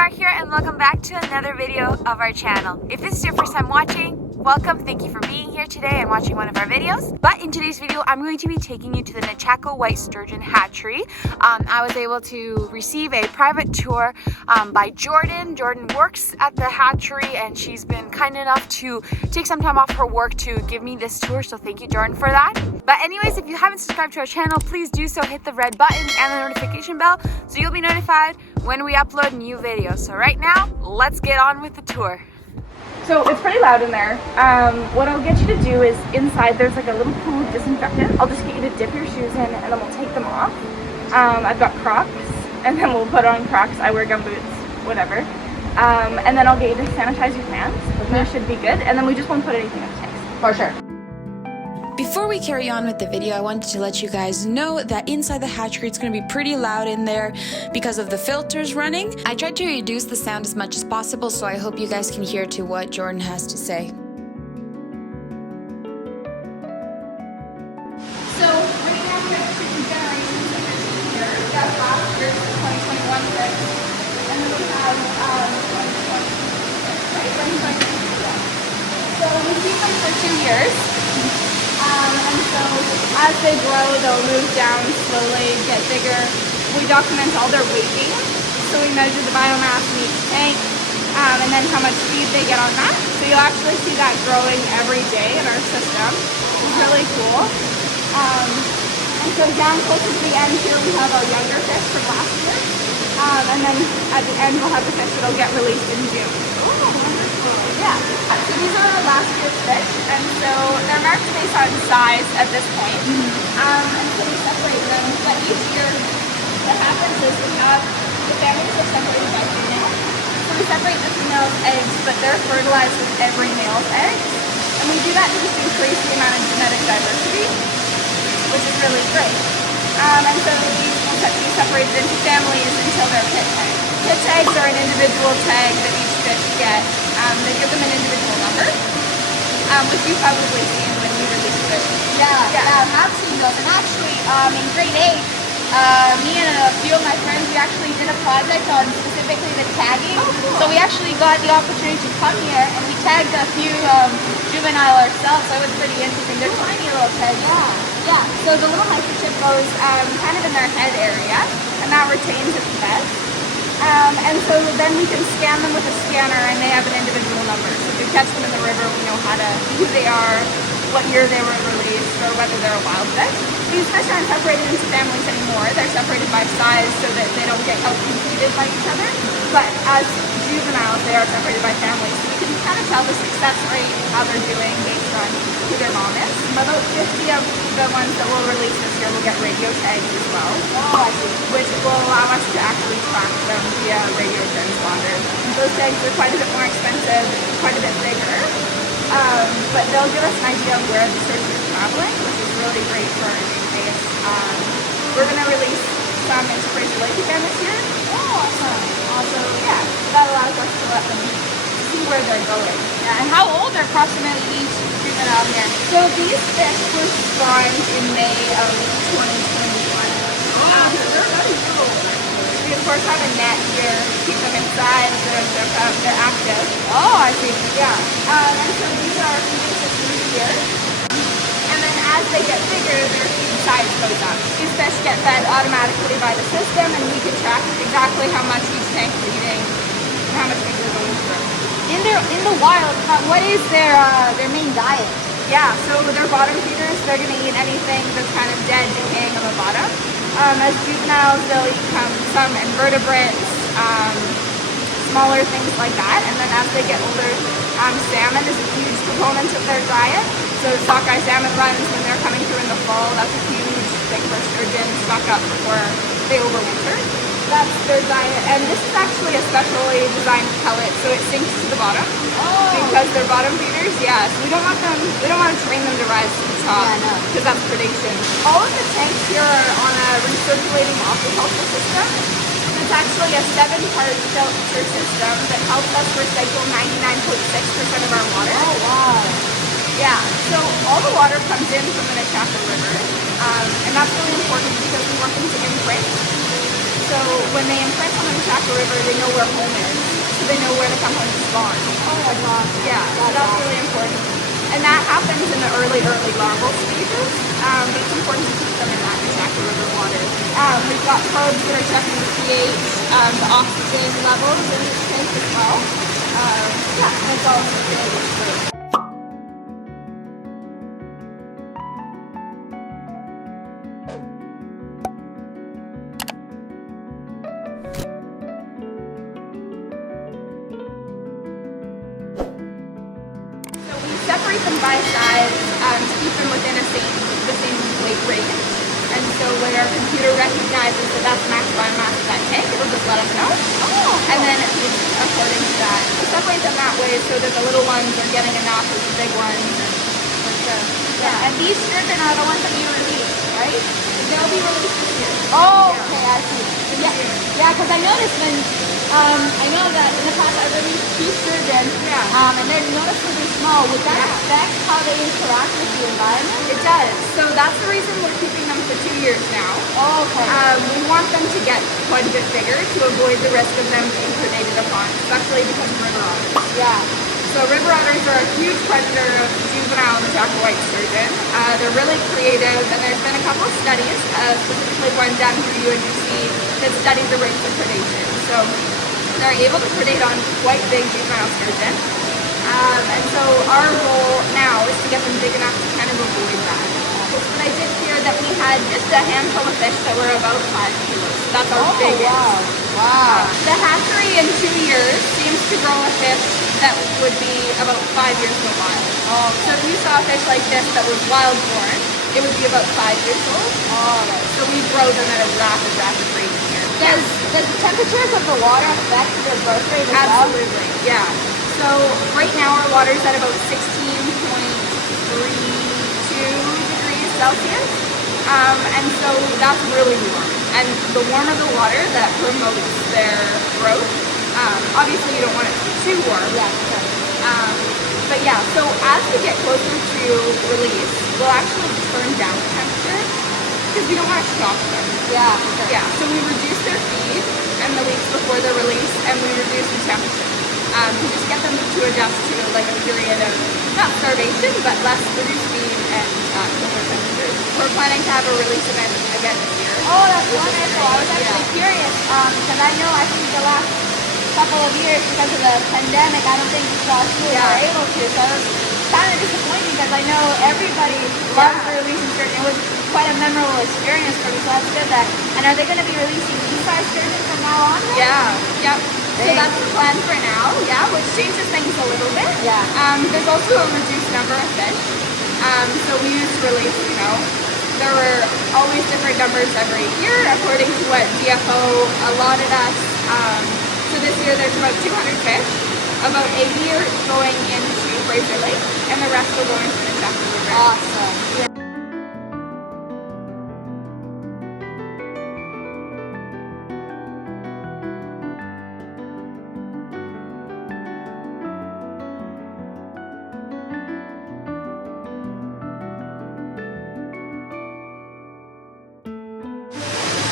are here and welcome back to another video of our channel. If this is your first time watching, welcome. Thank you for being here today and watching one of our videos. But in today's video, I'm going to be taking you to the Nechako White Sturgeon Hatchery. I was able to receive a private tour by Jorden. Jorden works at the hatchery and she's been kind enough to take some time off her work to give me this tour. So thank you, Jorden, for that. But anyways, if you haven't subscribed to our channel, please do so. Hit the red button and the notification bell so you'll be notified when we upload new videos. So right now, let's get on with the tour. So it's pretty loud in there. What I'll get you to do is inside there's like a little pool of disinfectant. I'll just get you to dip your shoes in and then we'll take them off. I've got Crocs and then we'll put on Crocs. I wear gum boots, whatever. And then I'll get you to sanitize your hands. That should be good. And then we just won't put anything in the tanks. For sure. Before we carry on with the video, I wanted to let you guys know that inside the hatchery it's going to be pretty loud in there because of the filters running. I tried to reduce the sound as much as possible, so I hope you guys can hear to what Jorden has to say. So we're going to have chicken generations of fish here. We've got last year's 2021 fish, and then we have 2020. So we keep them for 2 years. And so as they grow, they'll move down slowly, get bigger. We document all their weight gain. So we measure the biomass in each tank and then how much feed they get on that. So you'll actually see that growing every day in our system. It's really cool. And so down close to the end here, we have our younger fish from last year. And then at the end, we'll have the fish that'll get released in June. Oh, wonderful. Yeah. So these are our last year's fish, and so they're marked based on size at this point. And so we separate them. But each year, what happens is we have the families are separated by females. So we separate the females' eggs, but they're fertilized with every male's eggs. And we do that to just increase the amount of genetic diversity, which is really great. And so these will be separated into families until they're pitch eggs. Pitch eggs are an individual tag that each fish gets. They give them an individual number, which you've probably seen when you release fish. Yeah, I've seen those. And actually, in grade 8, me and a few of my friends, we actually did a project on specifically the tagging. Oh, cool. So we actually got the opportunity to come here and we tagged a few juvenile ourselves. So it was pretty interesting. They're tiny little tags. Yeah. So the little microchip goes kind of in their head area, and that retains its best. And so then we can scan them with a scanner and they have an individual number. So if we catch them in the river, we know who they are, what year they were released, or whether they're a wild fish. These fish aren't separated into families anymore. They're separated by size so that they don't get out-competed by each other. But as juveniles, they are separated by families. So we can kind of tell the success rate, how they're doing based on who their mom is. About 50 of the ones that we'll release this year will get radio tags as well. Oh, I see. Which will allow us to actually track them via radio transponder. Those tags are quite a bit more expensive, quite a bit bigger. But they'll give us an idea of where the fish is traveling, which is really great for our database. We're going to release some into Fraser Lake again this year. Oh, awesome. Also, yeah, that allows us to let them see where they're going. Yeah, and how old are approximately each juvenile here? So these fish were spawned in May of 2021. So they're really cool. We of course have a net here to keep them inside so they're active. Oh, I see. Yeah. And so these are our feeding systems here. And then as they get bigger, their feed size goes up. These fish get fed automatically by the system and we can track exactly how much each tank is eating and how much feed they're going through. In the wild, what is their main diet? Yeah, so their bottom feeders, they're going to eat anything that's kind of dead, decaying on the bottom. As juveniles, they'll eat some invertebrates, smaller things like that. And then as they get older, salmon is a huge component of their diet. So sockeye salmon runs when they're coming through in the fall. That's a huge thing for sturgeon, stock up before they overwinter. That's their diet. And this is actually a specially designed pellet, so it sinks to the bottom. Oh. Because they're bottom feeders, yeah. So we don't want to train them to rise to the top. Yeah, no. Because that's predation. All of the tanks here are on a recirculating aquaculture system. It's actually a 7-part filter system that helps us recycle 99.6% of our water. Oh, wow. Yeah, so all the water comes in from the Nechako River, and that's really important because we want them to imprint. so when they imprint on the Nechako River, they know where home is. So they know where to come home to spawn. Oh, that's awesome. Yeah, so that's really important. And that happens in the early larval stages, but it's important to keep them in that Nechako River water. We've got probes that are checking the pH, the oxygen levels in each tank as well. Yeah, and it's all great. Separate them by size to keep them within the same weight range. And so when our computer recognizes that that's max biomass of that tank, it'll just let us know. Oh. And then it feeds according to that. We separate them that way so that the little ones are getting enough of the big ones. For sure. Yeah, and these sturgeon are the ones that you release, right? They'll be released this year. Oh, okay, I see. Yeah, because I noticed when, I know that in the past I released 2 sturgeon, and they're noticeably small. Would that affect how they interact with the environment? It does. So that's the reason we're keeping them for 2 years now. Oh, okay. We want them to get quite a bit bigger to avoid the risk of them being predated upon, especially because of river otters. Yeah. So river otters are a huge predator of juvenile Nechako White Sturgeon. They're really creative, and there's been a couple of studies, specifically one done through UNBC, that studied the rates of predation. So they're able to predate on quite big juvenile sturgeon. And so our goal now is to get them big enough to kind of avoid that. But I did hear that we had just a handful of fish that were about 5 kilos. So that's our biggest. Wow. The hatchery in 2 years seems to grow a fish that would be about 5 years old wild. So if you saw a fish like this that was wild born, it would be about 5 years old. So we grow them at a rapid rate here. Does the temperatures of the water affect their growth rate as well? Absolutely, yeah. So right now our water's at about 16.32 degrees Celsius. And so that's really warm. And the warmer the water, that promotes their growth. Obviously you don't want it to be too warm. Yeah, sure. But yeah, so as we get closer to release, we'll actually turn down the temperature because we don't want to shock them. Yeah, sure. Yeah, so we reduce their feed and the weeks before their release, and we reduce the temperature to just get them to adjust to like a period of not starvation, but less reduced feed and cooler temperatures. We're planning to have a release event again this year. Oh, that's wonderful. I was actually curious because I know I think the last couple of years because of the pandemic, I don't think schools were able to. So it was kind of disappointing because I know everybody loves the releasing sturgeon. It was quite a memorable experience for me, so that's good that. And are they going to be releasing these size sturgeon from now on? Yeah. So that's the plan for now, which changes things a little bit. Yeah. There's also a reduced number of fish. So we used to release, there were always different numbers every year according to what DFO allotted us. So this year there's about 200 fish, about 80 are going into Fraser Lake, and the rest will go into the Nechako River. Awesome.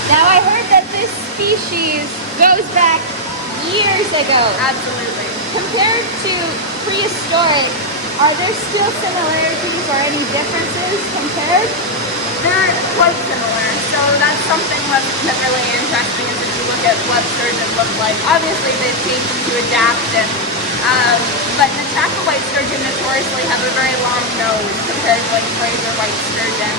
Now I heard that this species goes back years ago. Absolutely. Compared to prehistoric, are there still similarities or any differences compared? They're quite similar. So that's something that's really interesting is if you look at what sturgeon look like. Obviously they've changed to adapt, but Nechako White Sturgeon notoriously have a very long nose compared to like Fraser White Sturgeon.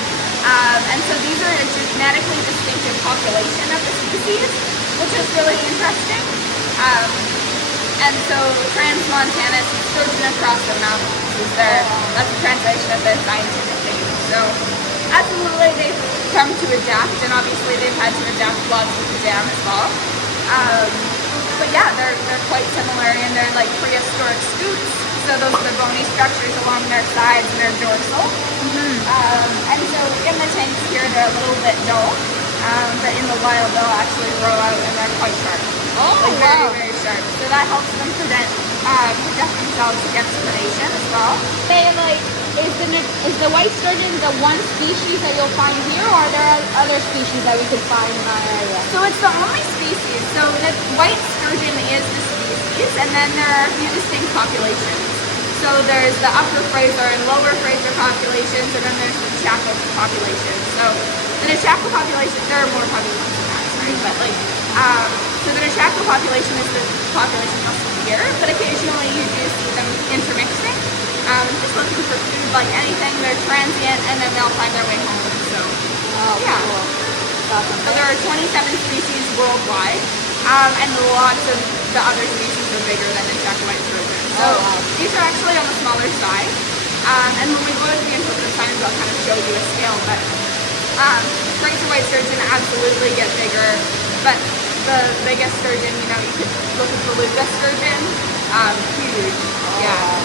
And so these are a genetically distinctive population of the species, which is really interesting. And so Trans-Montana Sturgeon across the mountains that's a translation of their scientific name. So absolutely they've come to adapt, and obviously they've had to adapt lots with the dam as well. But yeah, they're quite similar, and they're like prehistoric scoots. So those are the bony structures along their sides and their dorsal. And so in the tanks here, they're a little bit dull, but in the wild they'll actually grow out and they're quite sharp. Oh, like very, very sharp. So that helps them prevent protect themselves against predation as well. They like, is the white sturgeon the one species that you'll find here, or are there other species that we could find in our area? So it's the only species. So the white sturgeon is the species, and then there are a few distinct populations. So there's the Upper Fraser and Lower Fraser populations, and then there's the Nechako population. So the Nechako population, there are more populations than that, sorry, but like, so the Nechako population is the population you'll see here, but occasionally you do see them intermixing, just looking for food like anything. They're transient, and then they'll find their way home. So yeah. Cool. Awesome. So there are 27 species worldwide, and lots of the other species are bigger than the Nechako White Sturgeon. So these are actually on the smaller side, and when we go to the interpretive signage, I'll kind of show you a scale, but Fraser White Sturgeon absolutely get bigger, but the biggest sturgeon, you know, you could look at the beluga sturgeon, huge, yeah.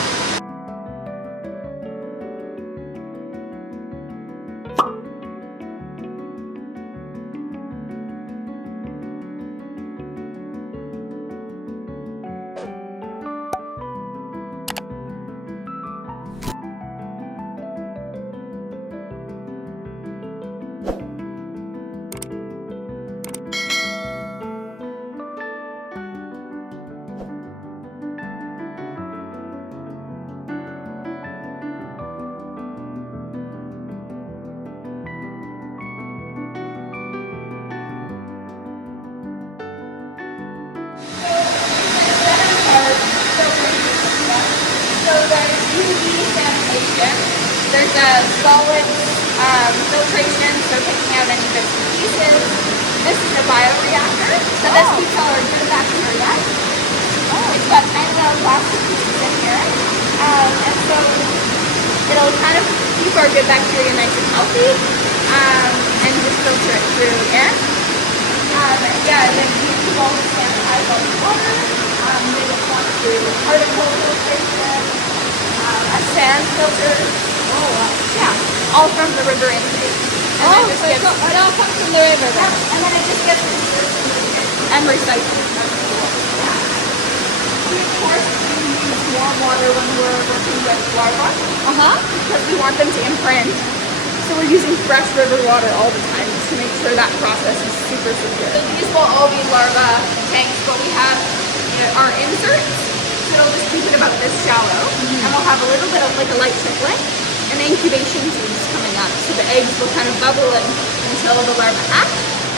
There's a solid filtration, so taking out any bits and pieces. This is a bioreactor, so this keeps all our good bacteria. It's got tiny little plastic pieces in here, and so it'll kind of keep our good bacteria nice and healthy, and just filter it through air. Yeah, and then you can all sanitize all the water. They will walk through particle filtration, a sand filter. Oh, wow. Yeah, all from the river intake. And then So it all comes from the river then? Yeah, and then it just gets and recycled. Yeah. We of course use warm water when we're working with larvae. Because we want them to imprint. So we're using fresh river water all the time just to make sure that process is super secure. So these will all be larva tanks, but we have our inserts. So it'll just keep it about this shallow, and we'll have a little bit of like a light trickling, and incubation tubes coming up. So the eggs will kind of bubble in until the larvae hatch.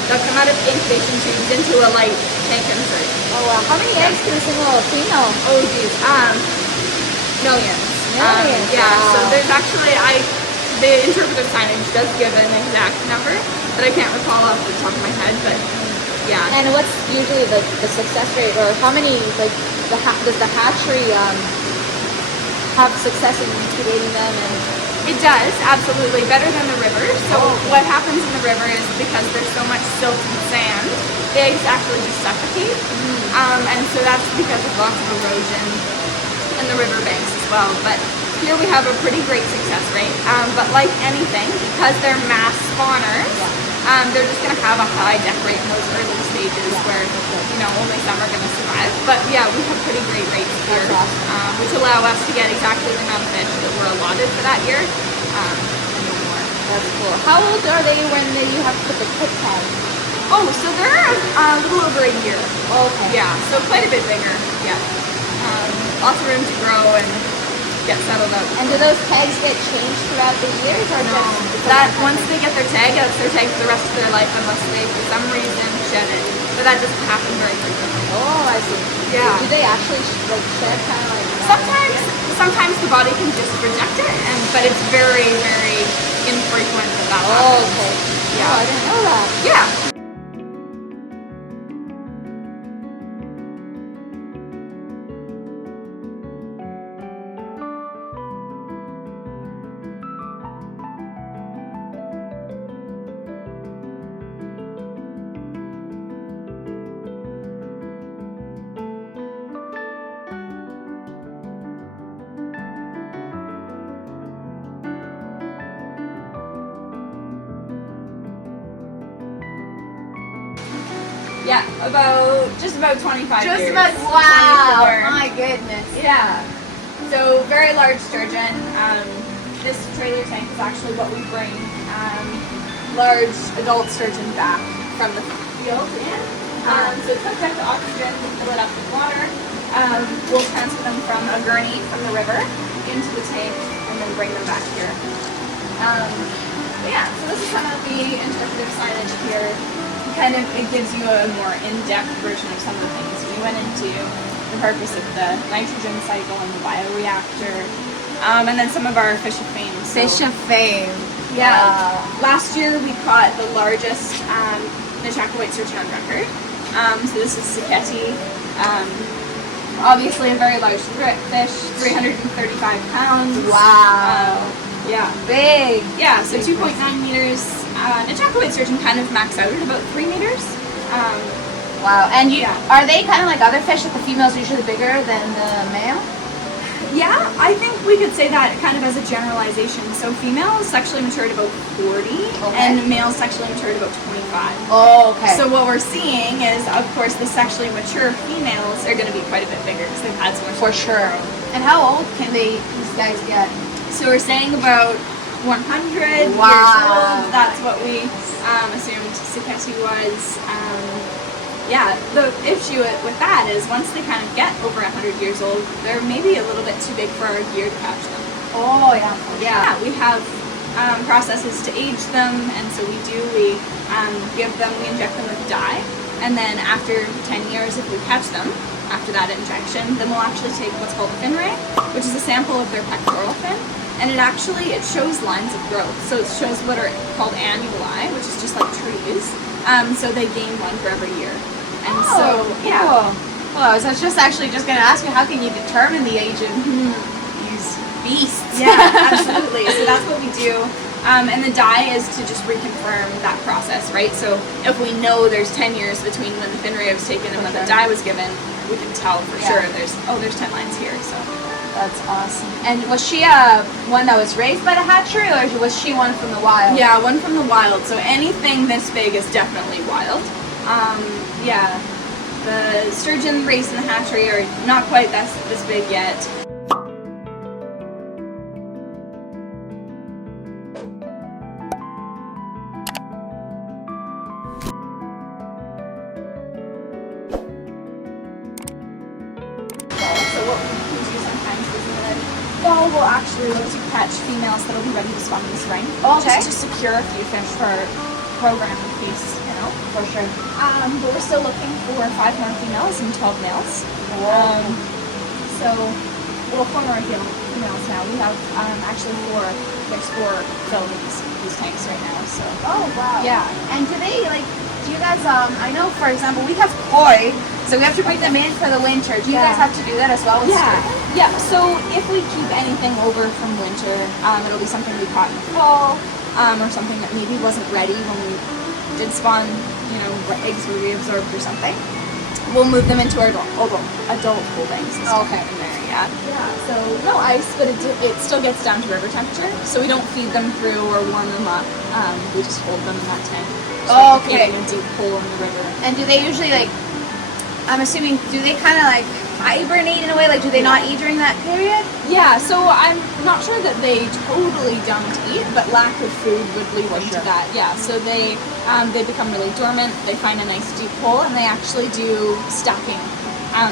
They'll come out of the incubation tubes into a light tank insert. Oh wow. How many eggs can a single female? Oh geez, millions. Millions. Yeah. Wow. So there's actually the interpretive signage does give an exact number that I can't recall off the top of my head, but yeah. And what's usually the success rate, or how many does the hatchery have success in incubating them? And it does, absolutely, better than the river. So what happens in the river is because there's so much silt and sand, the eggs actually just suffocate, and so that's because of lots of erosion in the river banks as well. But here we have a pretty great success rate, but like anything, because they're mass spawners, they're just going to have a high death rate in those early stages where, you know, only some are going to survive. But yeah, we have pretty great rates here, which allow us to get exactly the amount of fish that were allotted for that year, and no more. that's cool. How old are they when you have to put the pit tag? Oh, so they're a little over a year. Okay. Yeah, so quite a bit bigger. Yeah. Lots of room to grow and get settled out. And do those tags get changed throughout the years, or No, just that once they get their tag, that's their tag for the rest of their life unless they, for some reason, shed it. But that doesn't happen very frequently. Oh, I see. Yeah. Do they actually like shed kind of like? Sometimes the body can just reject it, but it's very, very infrequent that happens. Oh, okay. Yeah. Oh, I didn't know that. Yeah. Yeah, just about 25 years. Wow. 24. My goodness. goodness. Yeah. So very large sturgeon. This trailer tank is actually what we bring large adult sturgeon back from the field in. So it comes back to oxygen, we fill it up with water. We'll transfer them from a gurney from the river into the tank and then bring them back here. But yeah, so this is kind of the interpretive signage here. It gives you a more in-depth version of some of the things we went into, the purpose of the nitrogen cycle and the bioreactor, and then some of our fish of fame. Fish of fame. Yeah. Wow. Last year we caught the largest Nechako White Sturgeon on record. So this is Seketi. Obviously a very large fish, 335 pounds. Wow. Yeah. Big. Yeah, so 2.9 meters. Nechako White Sturgeon kind of max out at about 3 meters. Wow. And Yeah. are they kind of like other fish that the female's usually bigger than the male? Yeah, I think we could say that kind of as a generalization. So females sexually mature at about 40, and males sexually mature at about 25. Oh, okay. So what we're seeing is, of course, the sexually mature females are going to be quite a bit bigger because they've had so much. For sure. And how old can these guys get? So we're saying about 100 Wow. years old. That's what we assumed Seketi was. Yeah, the issue with that is once they kind of get over 100 years old, they're maybe a little bit too big for our gear to catch them. Oh, yeah. Yeah, we have processes to age them, and so we inject them with dye, and then after 10 years, if we catch them, after that injection, then we'll actually take what's called a fin ray, which is a sample of their pectoral fin, and it shows lines of growth. So it shows what are called annuli, which is just like trees. So they gain one for every year. And so, yeah. Cool. Well, I was just going to ask you, how can you determine the age of these beasts? Yeah, absolutely. So that's what we do. And the dye is to just reconfirm that process, right? So if we know there's 10 years between when the fin ray was taken and when the dye was given, we can tell for sure there's 10 lines here. So that's awesome. And was she one that was raised by the hatchery, or was she one from the wild? Yeah, one from the wild. So anything this big is definitely wild. Yeah, the sturgeon raised in the hatchery are not quite this big yet. So what we can do sometimes is in the fall we'll actually look to catch females that'll be ready to spawn this ring. Okay. Just to secure a few fish for our program in case, For sure. but we're still looking for 5 more females and 12 males. So we'll form our females now. We have actually 4. There's 4 filled in these tanks right now. So. Oh, wow. Yeah. And do you guys, I know, for example, we have koi, so we have to bring them in for the winter. Do you guys have to do that as well with sturgeon? Yeah. So if we keep anything over from winter, it'll be something we caught in the fall, or something that maybe wasn't ready when we did spawn, eggs were reabsorbed or something. We'll move them into our adult holdings. Okay. In there, yeah. So no ice, but it still gets down to river temperature. So we don't feed them through or warm them up. We just hold them in that tank. Okay. In a deep hole in the river. And do they usually, I'm assuming, do they kind of hibernate in a way? Do they not eat during that period? Yeah, so I'm not sure that they totally don't eat, but lack of food would lead them to that. Yeah, so they become really dormant, they find a nice deep hole, and they actually do stacking.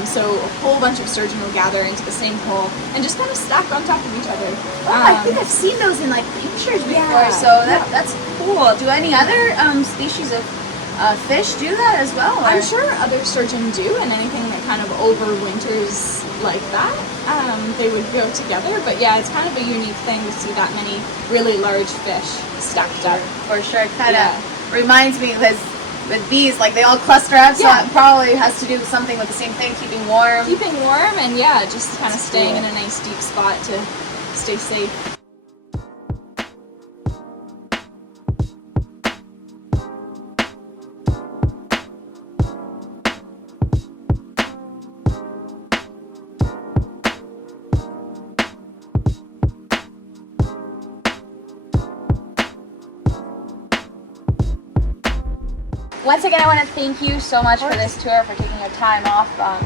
So a whole bunch of sturgeon will gather into the same hole and just kind of stack on top of each other. I think I've seen those in pictures before, Yeah. so that's cool. Do any other species of fish do that as well? I'm sure other sturgeon do, and anything that kind of overwinters like that, they would go together. But yeah, it's kind of a unique thing to see that many really large fish stacked up. For sure. It kind of reminds me, because with bees, they all cluster up, so it probably has to do something with the same thing, keeping warm. Keeping warm, and just kind of staying in a nice deep spot to stay safe. Once again, I want to thank you so much for this tour, for taking your time off from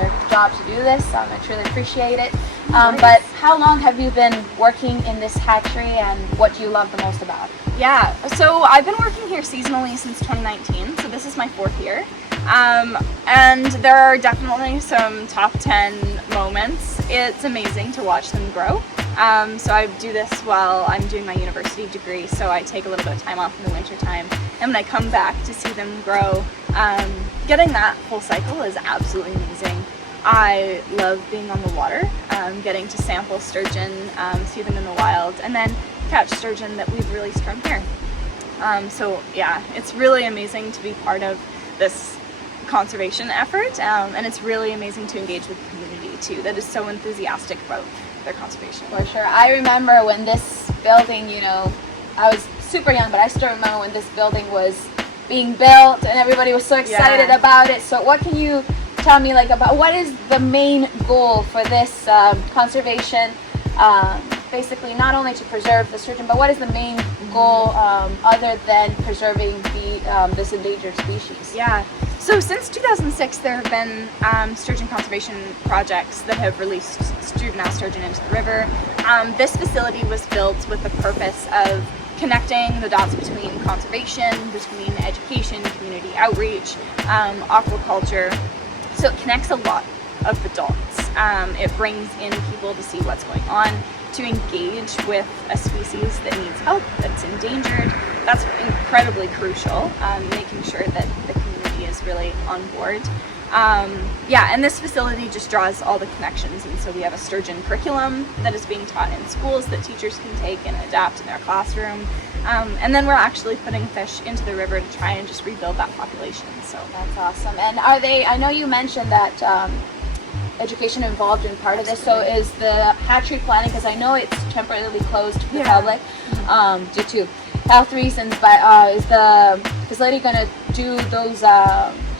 your job to do this. I truly appreciate it. But how long have you been working in this hatchery, and what do you love the most about it? Yeah, so I've been working here seasonally since 2019, so this is my 4th year. And there are definitely some top 10 moments. It's amazing to watch them grow. So I do this while I'm doing my university degree, so I take a little bit of time off in the winter time. And when I come back to see them grow, getting that full cycle is absolutely amazing. I love being on the water, getting to sample sturgeon, see them in the wild, and then catch sturgeon that we've released from here. So yeah, it's really amazing to be part of this conservation effort, and it's really amazing to engage with the community too, that is so enthusiastic about their conservation. For sure. I remember when this building, you know, I was super young, but I still remember when this building was being built and everybody was so excited about it. So what can you tell me about what is the main goal for this conservation? Basically, not only to preserve the sturgeon, but what is the main goal other than preserving this endangered species? Yeah. So since 2006, there have been sturgeon conservation projects that have released juvenile sturgeon into the river. This facility was built with the purpose of connecting the dots between conservation, between education, community outreach, aquaculture. So it connects a lot of the dots. It brings in people to see what's going on, to engage with a species that needs help, that's endangered. That's incredibly crucial, making sure that the community is really on board. Yeah, and this facility just draws all the connections, and so we have a sturgeon curriculum that is being taught in schools that teachers can take and adapt in their classroom. And then we're actually putting fish into the river to try and just rebuild that population. So that's awesome. And I know you mentioned that education involved in part of this, so is the hatchery planning, because I know it's temporarily closed to the public due to health reasons, but is the facility going to do those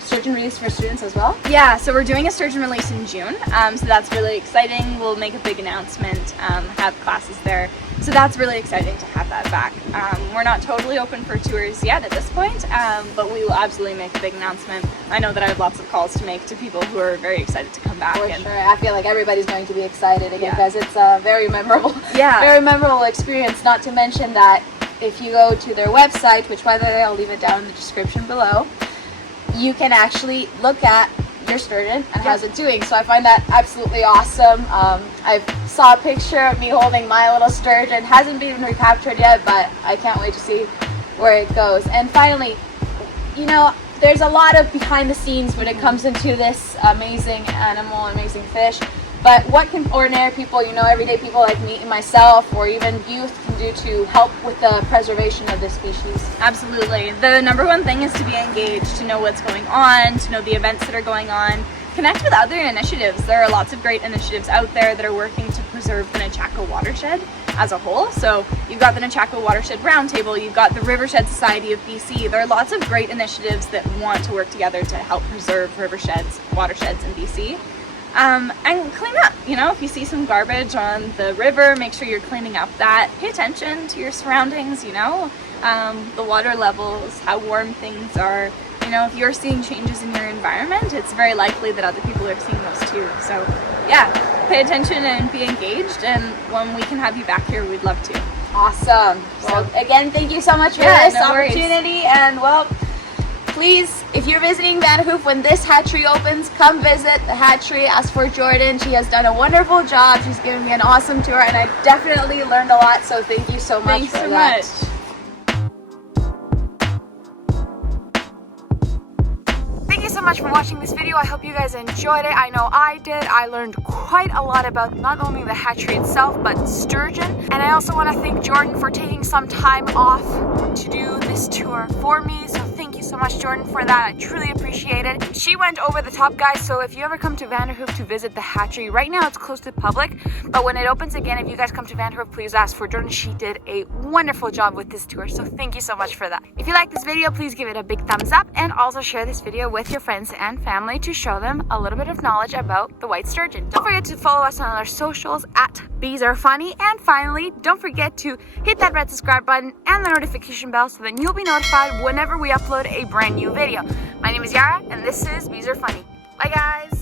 sturgeon release for students as well? Yeah, so we're doing a sturgeon release in June, so that's really exciting. We'll make a big announcement, have classes there, so that's really exciting to have that back. We're not totally open for tours yet at this point, but we will absolutely make a big announcement. I know that I have lots of calls to make to people who are very excited to come back. For sure, I feel like everybody's going to be excited again, because it's a very memorable, very memorable experience. Not to mention that if you go to their website, which by the way I'll leave it down in the description below, you can actually look at your sturgeon and how's it doing. So I find that absolutely awesome. I saw a picture of me holding my little sturgeon. Hasn't been recaptured yet, but I can't wait to see where it goes. And finally, you know, there's a lot of behind the scenes when it comes into this amazing animal, amazing fish. But what can ordinary people, you know, everyday people like me and myself, or even youth, can do to help with the preservation of this species? Absolutely. The number one thing is to be engaged, to know what's going on, to know the events that are going on. Connect with other initiatives. There are lots of great initiatives out there that are working to preserve the Nechako watershed as a whole. So you've got the Nechako Watershed Roundtable, you've got the Rivershed Society of BC. There are lots of great initiatives that want to work together to help preserve watersheds in BC. And clean up, you know, if you see some garbage on the river, make sure you're cleaning up that. Pay attention to your surroundings, you know, the water levels, how warm things are. You know, if you're seeing changes in your environment, it's very likely that other people are seeing those too. So yeah, pay attention and be engaged, and when we can have you back here, we'd love to. Awesome. So again, thank you so much for this opportunity, and well, please, if you're visiting Vanderhoof when this hatchery opens, come visit the hatchery. Ask for Jorden. She has done a wonderful job. She's given me an awesome tour, and I definitely learned a lot, so thank you so much for that. Thanks so much. Thank you so much for watching this video. I hope you guys enjoyed it. I know I did. I learned quite a lot about not only the hatchery itself, but sturgeon. And I also want to thank Jorden for taking some time off to do this tour for me. So thank you so much, Jorden, for that. I truly appreciate it. She went over the top, guys, so if you ever come to Vanderhoof to visit the hatchery, right now it's closed to the public, but when it opens again, if you guys come to Vanderhoof, please ask for Jorden. She did a wonderful job with this tour, so thank you so much for that. If you like this video, please give it a big thumbs up, and also share this video with your friends and family to show them a little bit of knowledge about the white sturgeon. Don't forget to follow us on our socials at beesrfunny, and finally, don't forget to hit that red subscribe button and the notification bell so then you'll be notified whenever we upload a brand new video. My name is Iara, and this is beesrfunny. Bye guys!